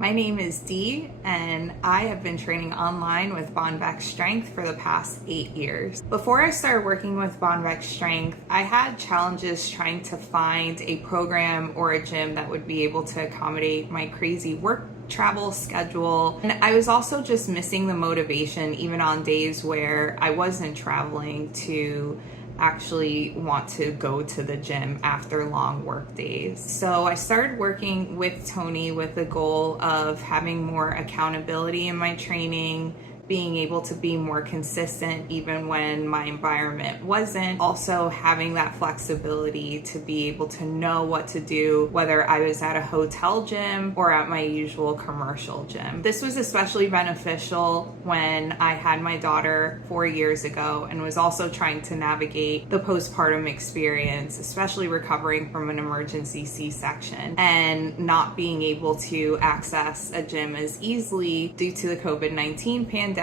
My name is Dee, and I have been training online with Bonvec Strength for the past 8 years. Before I started working with Bonvec Strength, I had challenges trying to find a program or a gym that would be able to accommodate my crazy work travel schedule. And I was also just missing the motivation even on days where I wasn't traveling to actually want to go to the gym after long work days. So I started working with Tony with the goal of having more accountability in my training, being able to be more consistent even when my environment wasn't. Also having that flexibility to be able to know what to do, whether I was at a hotel gym or at my usual commercial gym. This was especially beneficial when I had my daughter 4 years ago and was also trying to navigate the postpartum experience, especially recovering from an emergency C-section and not being able to access a gym as easily due to the COVID-19 pandemic,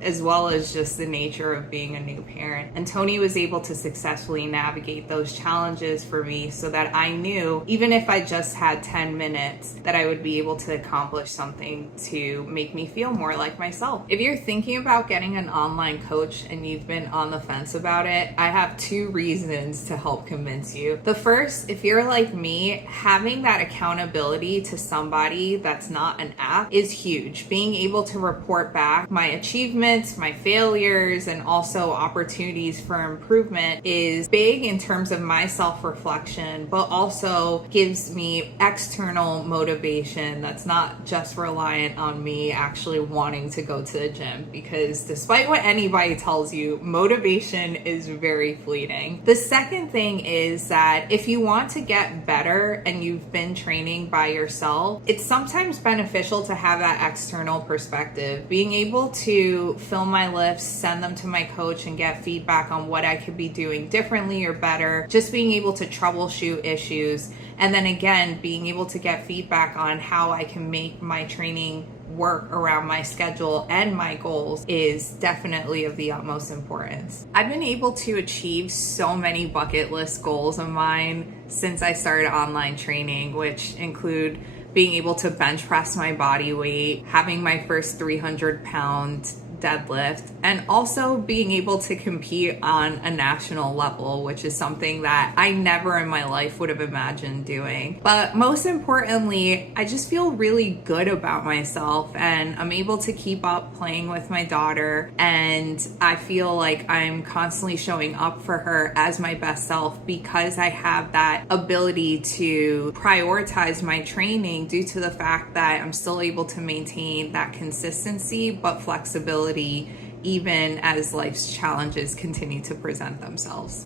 as well as just the nature of being a new parent. And Tony was able to successfully navigate those challenges for me so that I knew, even if I just had 10 minutes, that I would be able to accomplish something to make me feel more like myself. If you're thinking about getting an online coach and you've been on the fence about it, I have 2 reasons to help convince you. The first, if you're like me, having that accountability to somebody that's not an app is huge. Being able to report back my achievements, my failures, and also opportunities for improvement is big in terms of my self-reflection, but also gives me external motivation that's not just reliant on me actually wanting to go to the gym, because despite what anybody tells you, motivation is very fleeting. The second thing is that if you want to get better and you've been training by yourself, it's sometimes beneficial to have that external perspective. Being able to film my lifts, send them to my coach, and get feedback on what I could be doing differently or better. Just being able to troubleshoot issues. And then again, being able to get feedback on how I can make my training work around my schedule and my goals is definitely of the utmost importance. I've been able to achieve so many bucket list goals of mine since I started online training, which include being able to bench press my body weight, having my first 300-pound deadlift, and also being able to compete on a national level, which is something that I never in my life would have imagined doing. But most importantly, I just feel really good about myself, and I'm able to keep up playing with my daughter, and I feel like I'm constantly showing up for her as my best self because I have that ability to prioritize my training due to the fact that I'm still able to maintain that consistency but flexibility even as life's challenges continue to present themselves.